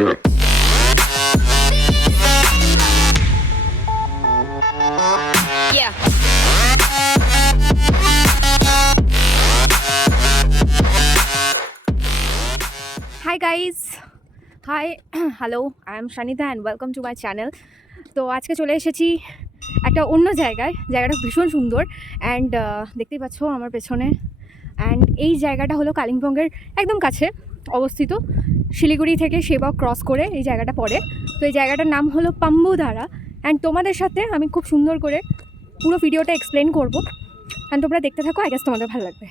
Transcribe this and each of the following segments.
Yeah. Hi guys. Hi. Hello. I am Shanita and welcome to my channel. তো আজকে চলে এসেছি একটা অন্য জায়গায়। জায়গাটা ভীষণ সুন্দর অ্যান্ড দেখতেই পাচ্ছ আমার পেছনে। অ্যান্ড এই জায়গাটা হলো কালিম্পংয়ের একদম কাছে অবস্থিত। শিলিগুড়ি থেকে সেবা ক্রস করে এই জায়গাটা পড়ে। তো এই জায়গাটার নাম হলো পাম্বুধারা। অ্যান্ড তোমাদের সাথে আমি খুব সুন্দর করে পুরো ভিডিওটা এক্সপ্লেন করবো। অ্যান্ড তোমরা দেখতে থাকো, আই গেস তোমাদের ভালো লাগবে।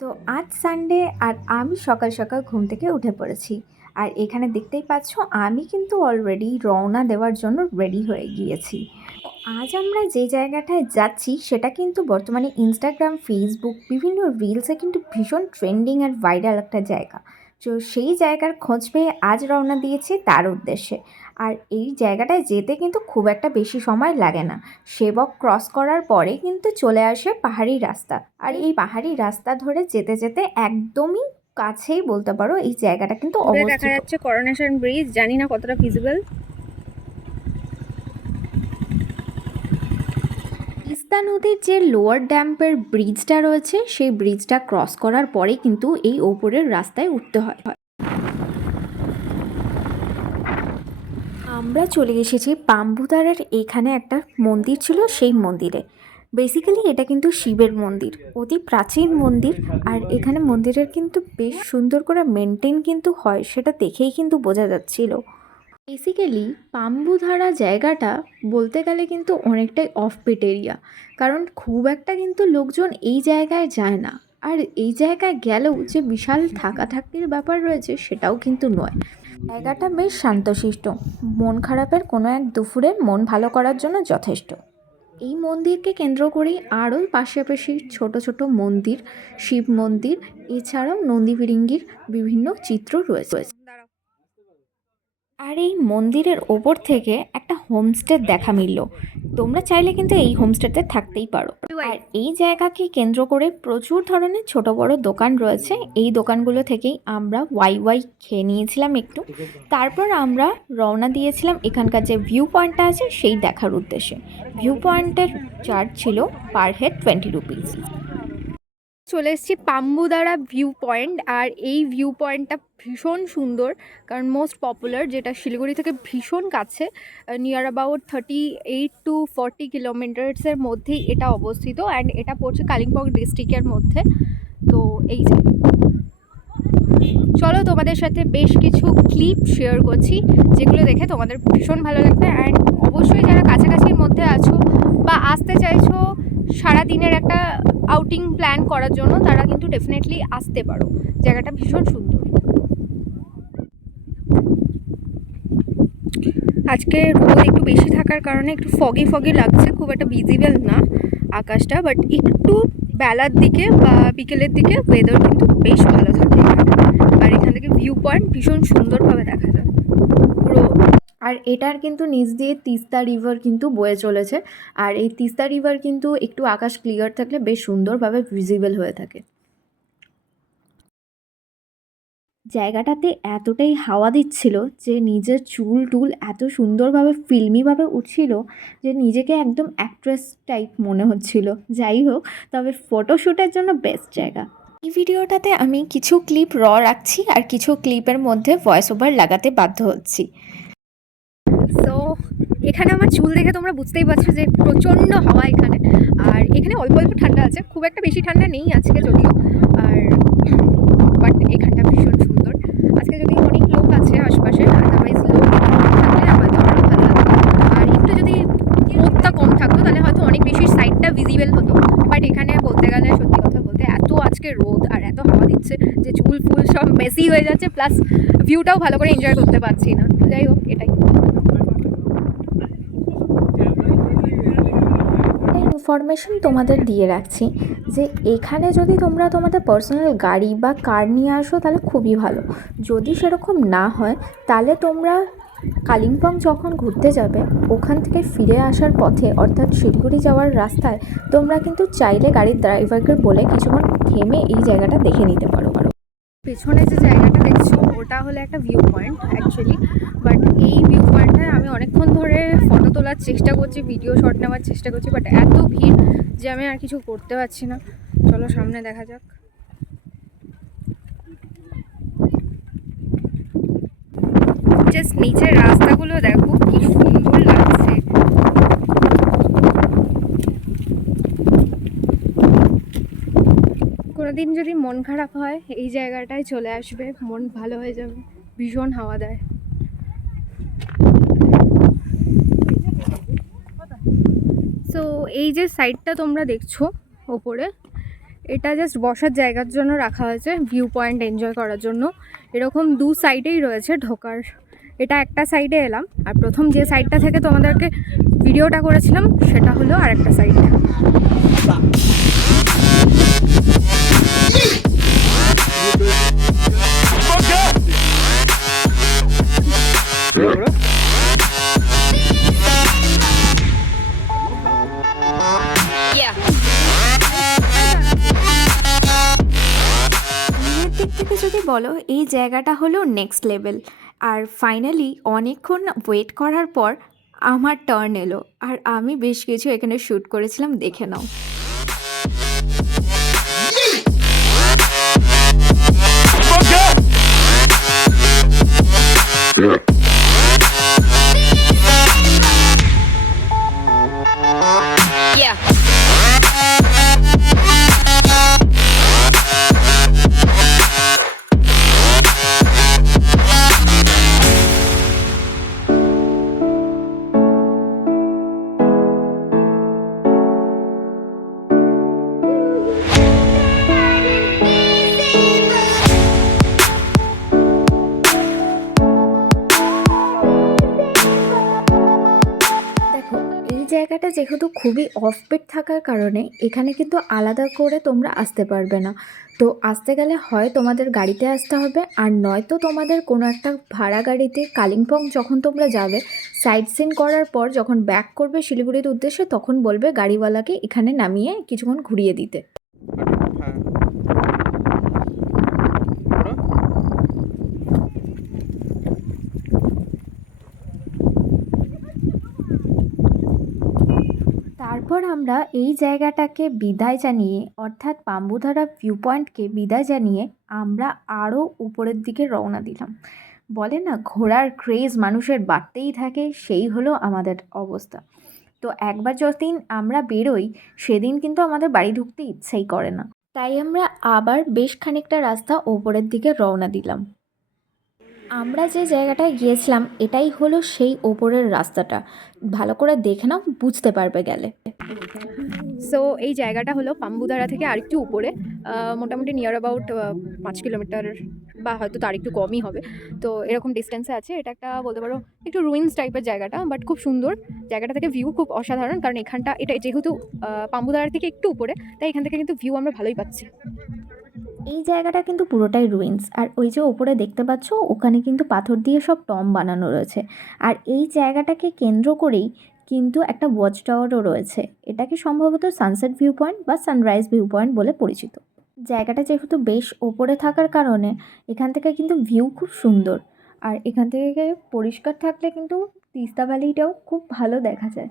তো আজ সানডে আর আমি সকাল সকাল ঘুম থেকে উঠে পড়েছি। আর এখানে দেখতেই পাচ্ছ আমি কিন্তু অলরেডি রওনা দেওয়ার জন্য রেডি হয়ে গিয়েছি। আজ আমরা যে জায়গাটায় যাচ্ছি সেটা কিন্তু বর্তমানে ইনস্টাগ্রাম, ফেসবুক বিভিন্ন রিলসে কিন্তু ভীষণ ট্রেন্ডিং আর ভাইরাল একটা জায়গা। তো সেই জায়গার খোঁজ পেয়ে আজ রওনা দিয়েছি তার উদ্দেশ্যে। আর এই জায়গাটায় যেতে কিন্তু খুব একটা বেশি সময় লাগে না। সেবক ক্রস করার পরে কিন্তু চলে আসে পাহাড়ি রাস্তা। আর এই পাহাড়ি রাস্তা ধরে যেতে যেতে একদমই কাছেই বলতে পারো এই জায়গাটা কিন্তু অবস্থিত। দেখা যাচ্ছে করোনেশন ব্রিজ, জানি না কতটা ফিজিবল। তিস্তা নদীর যে লোয়ার ড্যাম্পের ব্রিজটা রয়েছে সেই ব্রিজটা ক্রস করার পরে কিন্তু এই ওপরের রাস্তায় উঠতে হয়। আমরা চলে এসেছি পাম্বুধারার এখানে একটা মন্দির ছিল, সেই মন্দিরে। বেসিক্যালি এটা কিন্তু শিবের মন্দির, অতি প্রাচীন মন্দির। আর এখানে মন্দিরের কিন্তু বেশ সুন্দর করে মেনটেন কিন্তু হয়, সেটা দেখেই কিন্তু বোঝা যাচ্ছিল। বেসিক্যালি পাম্বুধারা জায়গাটা বলতে গেলে কিন্তু অনেকটাই অফবিট এরিয়া, কারণ খুব একটা কিন্তু লোকজন এই জায়গায় যায় না। আর এই জায়গায় গেলেও যে বিশাল থাকাথাকির ব্যাপার রয়েছে সেটাও কিন্তু নয়। জায়গাটা বেশ শান্তশিষ্ট, মন খারাপের কোনো এক দুপুরে মন ভালো করার জন্য যথেষ্ট। এই মন্দিরকে কেন্দ্র করেই আরও পাশাপাশি ছোট ছোট মন্দির, শিব মন্দির, এছাড়াও নন্দী ফিরিঙ্গির বিভিন্ন চিত্র রয়েছে। আর এই মন্দিরের ওপর থেকে একটা হোমস্টে দেখা মিলল। তোমরা চাইলে কিন্তু এই হোমস্টেতে থাকতেই পারো। আর এই জায়গাকে কেন্দ্র করে প্রচুর ধরনের ছোট বড় দোকান রয়েছে। এই দোকানগুলো থেকেই আমরা ওয়াই খেয়ে নিয়েছিলাম একটু। তারপর আমরা রওনা দিয়েছিলাম এখানকার যে ভিউ পয়েন্টটা আছে সেই দেখার উদ্দেশ্যে। ভিউ পয়েন্টের চার্জ ছিল পার হেড 20 রুপিস। চলে এসেছি পাম্বুধারা ভিউ পয়েন্ট। আর এই ভিউ পয়েন্টটা ভীষণ সুন্দর, কারণ মোস্ট পপুলার, যেটা শিলিগুড়ি থেকে ভীষণ কাছে, নিয়ার অ্যাবাউট 38 to 40 কিলোমিটার্সের মধ্যেই এটা অবস্থিত। অ্যান্ড এটা পড়ছে কালিম্পং ডিস্ট্রিক্টের মধ্যে। তো এই যে চলো তোমাদের সাথে বেশ কিছু ক্লিপ শেয়ার করছি, যেগুলো দেখে তোমাদের ভীষণ ভালো লাগবে। অ্যান্ড অবশ্যই যারা কাছাকাছির মধ্যে আছো বা আসতে চাইছো সারাদিনের একটা আউটিং প্ল্যান করার জন্য, তারা কিন্তু ডেফিনেটলি আসতে পারো। জায়গাটা ভীষণ সুন্দর। আজকে রোদ একটু বেশি থাকার কারণে একটু ফগি লাগছে, খুব একটা ভিজিবল না আকাশটা, বাট একটু বেলার দিকে বা বিকেলের দিকে ওয়েদার কিন্তু বেশ ভালো থাকে এখানে। আর এখান থেকে ভিউ পয়েন্ট ভীষণ সুন্দরভাবে দেখা যায় পুরো। আর এটার কিন্তু নিচ দিয়ে তিস্তা রিভার কিন্তু বয়ে চলেছে। আর এই তিস্তা রিভার কিন্তু একটু আকাশ ক্লিয়ার থাকলে বেশ সুন্দরভাবে ভিজিবল হয়ে থাকে। জায়গাটাতে এতটাই হাওয়া দিচ্ছিল যে নিজের চুল এত সুন্দরভাবে ফিল্মিভাবে উঠছিল যে নিজেকে একদম অ্যাক্ট্রেস টাইপ মনে হচ্ছিল। যাই হোক, তবে ফটোশ্যুটের জন্য বেস্ট জায়গা। এই ভিডিওটাতে আমি কিছু ক্লিপ রাখছি আর কিছু ক্লিপের মধ্যে ভয়েস ওভার লাগাতে বাধ্য হচ্ছি। সো এখানে আমার চুল দেখে তোমরা বুঝতেই পারছো যে প্রচণ্ড হাওয়া এখানে। আর এখানে অল্প অল্প ঠান্ডা আছে, খুব একটা বেশি ঠান্ডা নেই আজকে যদিও। আর বাট এখানটা ভীষণ সুন্দর। আজকে যদি অনেক লোক আছে আশপাশে, আদারওয়াইজ লোক থাকলে হয়তো আরও ভালো লাগতো। আর একটু যদি রোদটা কম থাকতো তাহলে হয়তো অনেক বেশি সাইডটা ভিজিবল হতো। বাট এখানে বলতে গেলে সত্যি কথা বলতে এত আজকে রোদ আর এত হাওয়া দিচ্ছে যে চুল ফুল সব মেসি হয়ে যাচ্ছে, প্লাস ভিউটাও ভালো করে এনজয় করতে পারছি না। যাই হোক, এটাই। ইনফরমেশন তোমাদের দিয়ে রাখছি যে এখানে যদি তোমরা তোমাদের পার্সোনাল গাড়ি বা কার নিয়ে আসো তাহলে খুবই ভালো। যদি সেরকম না হয় তাহলে তোমরা কালিম্পং যখন ঘুরতে যাবে ওখান থেকে ফিরে আসার পথে অর্থাৎ শিলিগুড়ি যাওয়ার রাস্তায় তোমরা কিন্তু চাইলে গাড়ির ড্রাইভারকে বলে কিছুক্ষণ থেমে এই জায়গাটা দেখে নিতে পারো। পেছনে যে জায়গাটা দেখছো ওটা হলো একটা ভিউ পয়েন্ট অ্যাকচুয়ালি, বাট এই ভিউ পয়েন্টটায় আমি অনেকক্ষণ ধরে ফটো তোলার চেষ্টা করছি, ভিডিও শট নেওয়ার চেষ্টা করছি, বাট এত ভিড় যে আমি আর কিছু করতে পারছি না। চলো সামনে দেখা যাক। জাস্ট নিচের রাস্তাগুলো দেখো কি সুন্দর লাগছে। কোনোদিন যদি মন খারাপ হয় এই জায়গাটায় চলে আসবে, মন ভালো হয়ে যাবে। ভীষণ হাওয়া দেয়। সো এই যে সাইডটা তোমরা দেখছো ওপরে, এটা জাস্ট বসার জায়গার জন্য রাখা হয়েছে, ভিউ পয়েন্ট এনজয় করার জন্য। এরকম দু সাইডেই রয়েছে ঢোকার। এটা একটা সাইডে এলাম, আর প্রথম যে সাইডটা থেকে তোমাদেরকে ভিডিওটা করেছিলাম সেটা হলো আর একটা সাইড। দিক থেকে যদি বলো এই জায়গাটা হলো নেক্সট লেভেল। আর ফাইনালি অনেকক্ষণ ওয়েট করার পর আমার টার্ন এলো, আর আমি বেশ কিছু এখানে শ্যুট করেছিলাম, দেখে নাও। জায়গাটা যেহেতু খুবই অফবিট থাকার কারণে এখানে কিন্তু আলাদা করে তোমরা আসতে পারবে না। তো আসতে গেলে হয় তোমাদের গাড়িতে আসতে হবে, আর নয়তো তোমাদের কোনো একটা ভাড়া গাড়িতে কালিম্পং যখন তোমরা যাবে সাইট সিন করার পর যখন ব্যাক করবে শিলিগুড়ির উদ্দেশ্যে, তখন বলবে গাড়িওয়ালাকে এখানে নামিয়ে কিছুক্ষণ ঘুরিয়ে দিতে। তারপর আমরা এই জায়গাটাকে বিদায় জানিয়ে, অর্থাৎ পাম্বুধারা ভিউ পয়েন্টকে বিদায় জানিয়ে আমরা আরও উপরের দিকে রওনা দিলাম। বলে না ঘোরার ক্রেজ মানুষের বাড়তেই থাকে, সেই হলো আমাদের অবস্থা। তো একবার যতদিন আমরা বেরোই সেদিন কিন্তু আমাদের বাড়ি ঢুকতে ইচ্ছাই করে না, তাই আমরা আবার বেশ খানিকটা রাস্তা ওপরের দিকে রওনা দিলাম। আমরা যে জায়গাটায় গিয়েছিলাম এটাই হলো সেই ওপরের রাস্তাটা, ভালো করে দেখে নাও, বুঝতে পারবে গেলে। সো এই জায়গাটা হলো পাম্বুধারা থেকে আরেকটু উপরে, মোটামুটি নিয়ার অ্যাবাউট 5 কিলোমিটার বা হয়তো তার একটু কমই হবে। তো এরকম ডিস্টেন্সে আছে। এটা একটা বলতে পারো একটু রুইন্স টাইপের জায়গাটা, বাট খুব সুন্দর। জায়গাটা থেকে ভিউ খুব অসাধারণ, কারণ এটা যেহেতু পাম্বুধারা থেকে একটু উপরে, তাই এখান থেকে কিন্তু ভিউ আমরা ভালোই পাচ্ছি। এই জায়গাটা কিন্তু পুরোটাই রুইন্স, আর ওই যে ওপরে দেখতে পাচ্ছ ওখানে কিন্তু পাথর দিয়ে সব টম্ব বানানো রয়েছে। আর এই জায়গাটাকে কেন্দ্র করেই কিন্তু একটা ওয়াচ টাওয়ারও রয়েছে। এটাকে সম্ভবত সানসেট ভিউ পয়েন্ট বা সানরাইজ ভিউ পয়েন্ট বলে পরিচিত। জায়গাটা যেহেতু বেশ ওপরে থাকার কারণে এখান থেকে কিন্তু ভিউ খুব সুন্দর, আর এখান থেকে পরিষ্কার থাকলে কিন্তু তিস্তা ভ্যালিটাও খুব ভালো দেখা যায়।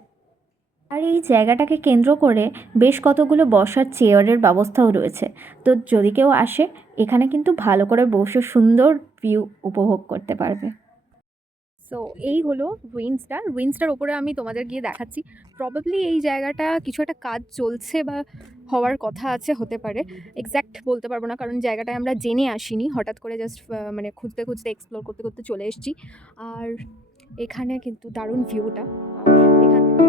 আর এই জায়গাটাকে কেন্দ্র করে বেশ কতগুলো বসার চেয়ারের ব্যবস্থাও রয়েছে। তো যদি কেউ আসে এখানে কিন্তু ভালো করে বসে সুন্দর ভিউ উপভোগ করতে পারবে। সো এই হলো রুইন্সটার ওপরে আমি তোমাদের গিয়ে দেখাচ্ছি। প্রবাবলি এই জায়গাটা কিছু একটা কাজ চলছে বা হওয়ার কথা আছে, হতে পারে, এক্স্যাক্ট বলতে পারবো না, কারণ জায়গাটায় আমরা জেনে আসিনি, হঠাৎ করে জাস্ট মানে খুঁজতে খুঁজতে এক্সপ্লোর করতে করতে চলে এসেছি। আর এখানে কিন্তু দারুণ ভিউটা এখান থেকে।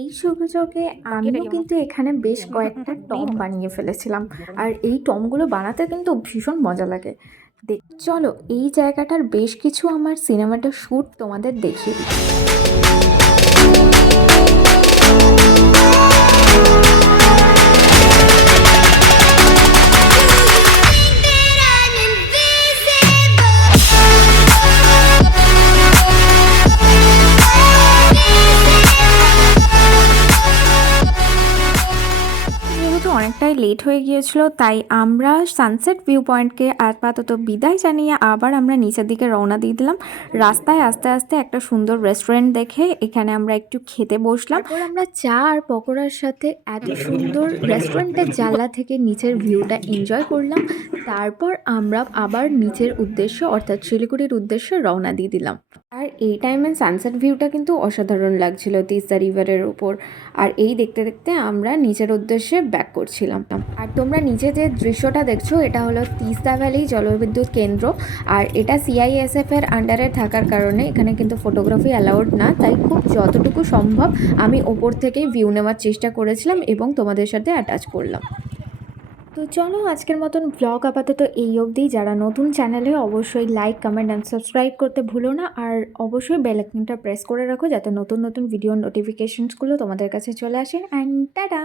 এই সুযোগে আমিও কিন্তু এখানে বেশ কয়েকটা টম বানিয়ে ফেলেছিলাম, আর এই টমগুলো বানাতে কিন্তু ভীষণ মজা লাগে। চলো এই জায়গাটার বেশ কিছু আমার সিনেমাটার শ্যুট তোমাদের দেখিয়ে দিই। অনেকটাই লেট হয়ে গিয়েছিল, তাই আমরা সানসেট ভিউ পয়েন্টকে আপাতত বিদায় জানিয়ে আবার আমরা নিচের দিকে রওনা দিয়ে দিলাম। রাস্তায় আস্তে আস্তে একটা সুন্দর রেস্টুরেন্ট দেখে এখানে আমরা একটু খেতে বসলাম। তারপর আমরা চা আর পকোড়ার সাথে এত সুন্দর রেস্টুরেন্টের জানলা থেকে নিচের ভিউটা এনজয় করলাম। তারপর আমরা আবার নিচের উদ্দেশ্যে অর্থাৎ শিলিগুড়ির উদ্দেশ্যে রওনা দিয়ে দিলাম। আর এই টাইমে সানসেট ভিউটা কিন্তু অসাধারণ লাগছিল তিস্তা রিভারের উপর। আর এই দেখতে দেখতে আমরা নিচের উদ্দেশ্যে ব্যাক করছিলাম। আর তোমরা নিচে যে দৃশ্যটা দেখছো এটা হলো তিস্তা ভ্যালি জলবিদ্যুৎ কেন্দ্র। আর এটা CISF এর আন্ডারে থাকার কারণে এখানে কিন্তু ফটোগ্রাফি অ্যালাউড না, তাই খুব যতটুকু সম্ভব আমি ওপর থেকেই ভিউ নেওয়ার চেষ্টা করেছিলাম এবং তোমাদের সাথে অ্যাটাচ করলাম। তো চলো আজকের মতন ব্লগ আপাতত এই অবধি। যারা নতুন চ্যানেলে অবশ্যই লাইক কমেন্ট অ্যান্ড সাবস্ক্রাইব করতে ভুলো না, আর অবশ্যই বেল আইকনটা প্রেস করে রাখো যাতে নতুন নতুন ভিডিও নোটিফিকেশনসগুলো তোমাদের কাছে চলে আসে। And tata.